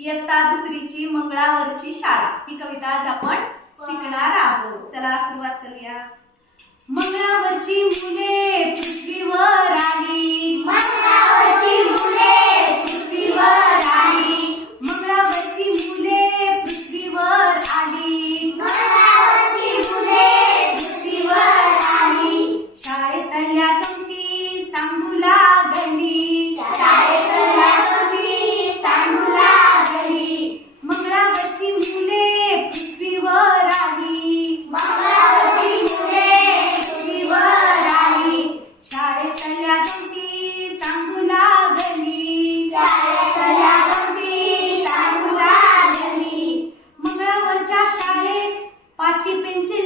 इयत्ता दुसरीची मंगळावरची शाळा. ही कविता आज आपण शिकणार आहोत. चला सुरुवात करूया. मंगळावरची मुले पृथ्वीवर आली. मंगळावरची मुले पृथ्वीवर आली. मंगळावरची मुले पृथ्वीवर आली. मंगळावरची मुले पृथ्वीवर आली. शाळेत आल्या washi pins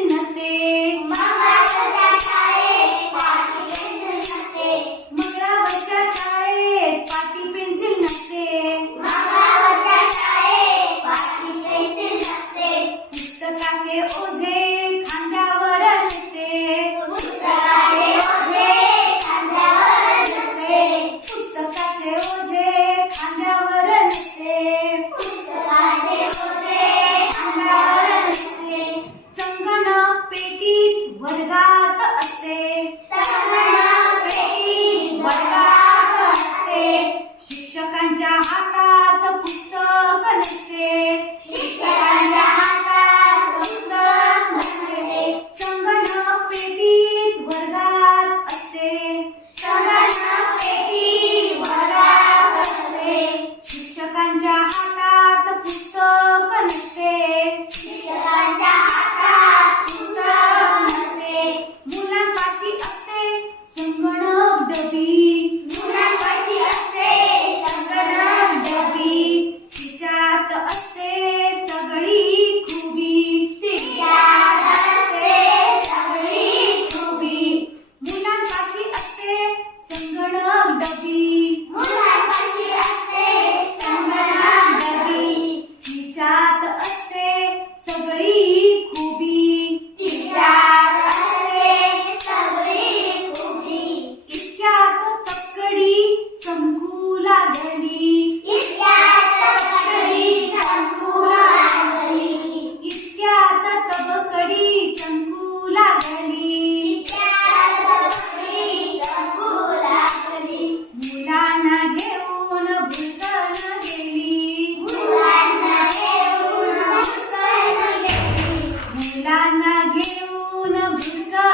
Durga.